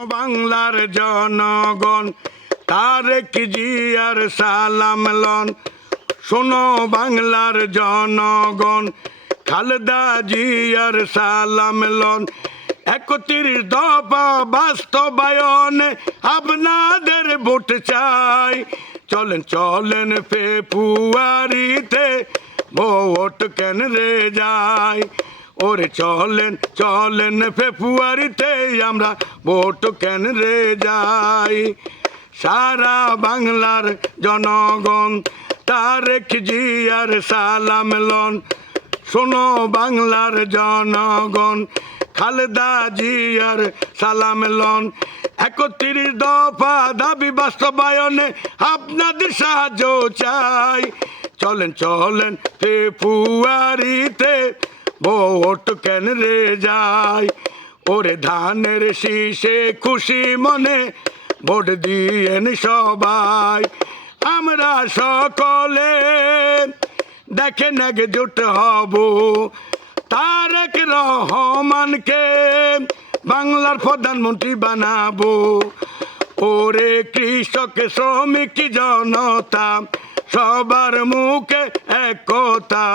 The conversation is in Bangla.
বাংলার জনগণ তারেক জিয়ার সালাম লন। শোনো বাংলার জনগণ খালেদা জিয়ার সালাম লন। ৩১ দফা বাস্তবায়নে আপনাদের ভোট চাই। চলেন চলেন ফেব্রুয়ারিতে ভোট কেন্দ্রে যাই। ওরে চলেন চলেন ফেব্রুয়ারিতে আমরা ভোট কেন্দ্রে যাই। সারা বাংলার জনগণ তারেক জিয়ার সালাম লন। শোনো বাংলার জনগণ খালেদা জিয়ার সালাম লন। ৩১ দফা দাবি বাস্তবায়নে আপনাদের সাহায্য চাই। চলেন চলেন ফেব্রুয়ারিতে ভোট কেন্দ্রে যাই। ওরে ধানের শীষে খুশি মনে ভোট দিয়েন সবাই। আমরা সকলে দেখেন একজোট হব তারেক রহমানকে বাংলার প্রধানমন্ত্রী বানাবো। ওরে কৃষক শ্রমিক জনতা সবার মুখে এক কথা।